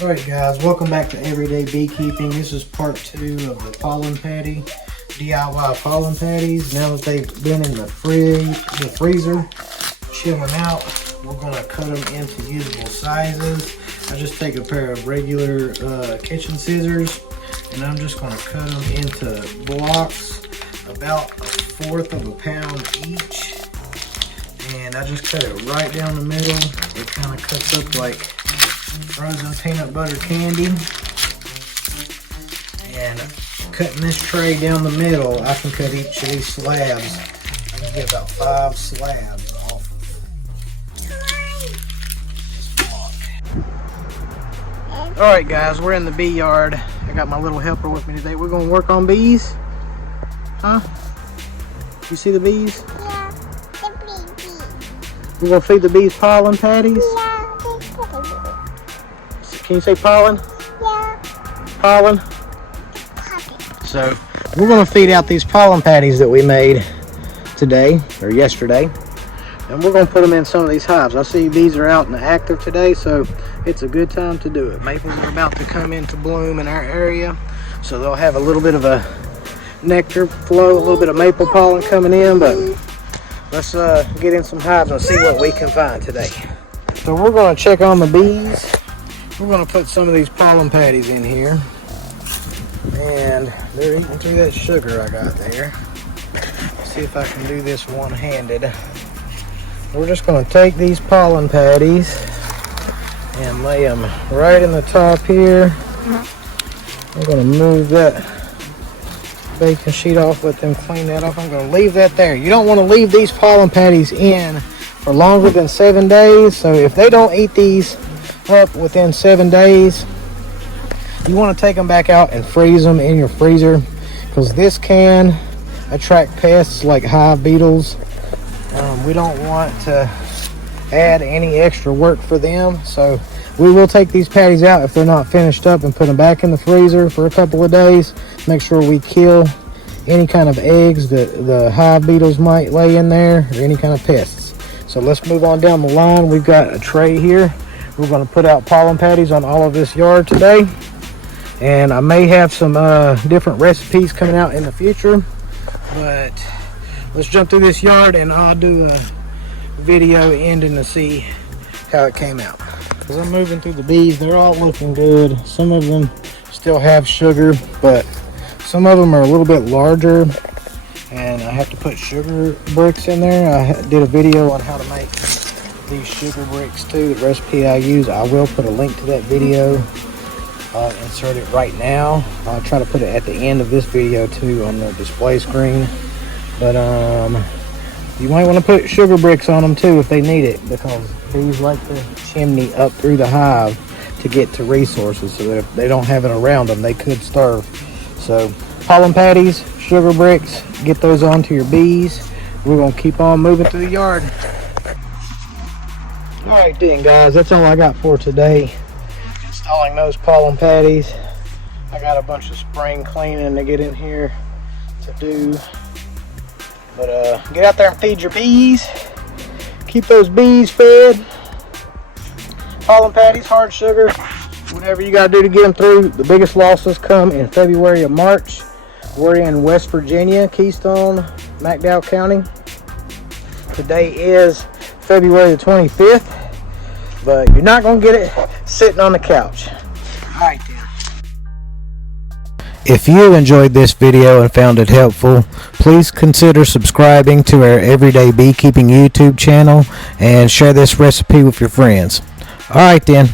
Alright guys, welcome back to Everyday Beekeeping. This is part 2 of the pollen patty, DIY pollen patties. Now that they've been in the freezer, chilling out, we're going to cut them into usable sizes. I just take a pair of regular kitchen scissors and I'm just going to cut them into blocks about 1/4 of a pound each. And I just cut it right down the middle. It kind of cuts up like frozen peanut butter candy. And cutting this tray down the middle, I can cut each of these slabs. I can get about 5 slabs off this block. Alright guys, we're in the bee yard. I got my little helper with me today. We're going to work on bees. Huh? You see the bees? Yeah, the bees. We're going to feed the bees pollen patties? Yeah, Can you say pollen? yeah. Pollen? So we're going to feed out these pollen patties that we made today or yesterday, and we're going to put them in some of these hives. I see bees are out and active today, so it's a good time to do it. Maples are about to come into bloom in our area, so they'll have a little bit of a nectar flow, a little bit of maple pollen coming in. But let's get in some hives and see what we can find today. So we're going to check on the bees. We're going to put some of these pollen patties in here, and they're eating through that sugar I got there. Let's see if I can do this one-handed. We're just going to take these pollen patties and lay them right in the top here. I'm going to move that baking sheet off, let them clean that off. I'm going to leave that there. You don't want to leave these pollen patties in for longer than 7 days, so if they don't eat these up within 7 days, you want to take them back out and freeze them in your freezer, because this can attract pests like hive beetles. We don't want to add any extra work for them, so we will take these patties out if they're not finished up and put them back in the freezer for a couple of days. Make sure we kill any kind of eggs that the hive beetles might lay in there, or any kind of pests. So let's move on down the line. We've got a tray here. We're going to put out pollen patties on all of this yard today, and I may have some different recipes coming out in the future, but let's jump through this yard and I'll do a video ending to see how it came out. As I'm moving through the bees, they're all looking good. Some of them still have sugar, but some of them are a little bit larger, and I have to put sugar bricks in there. I did a video on how to make these sugar bricks too, the recipe I use. I will put a link to that video. Insert it right now. I'll try to put it at the end of this video too on the display screen. But you might want to put sugar bricks on them too if they need it, because bees like to chimney up through the hive to get to resources, so that if they don't have it around them, they could starve. So pollen patties, sugar bricks, get those onto your bees. We're going to keep on moving through the yard. Alright then guys, that's all I got for today. Installing those pollen patties. I got a bunch of spring cleaning to get in here to do. But get out there and feed your bees. Keep those bees fed. Pollen patties, hard sugar, whatever you got to do to get them through. The biggest losses come in February and March. We're in West Virginia, Keystone, McDowell County. Today is February the 25th, but you're not going to get it sitting on the couch. Alright then. If you enjoyed this video and found it helpful, please consider subscribing to our Everyday Beekeeping YouTube channel and share this recipe with your friends. Alright then.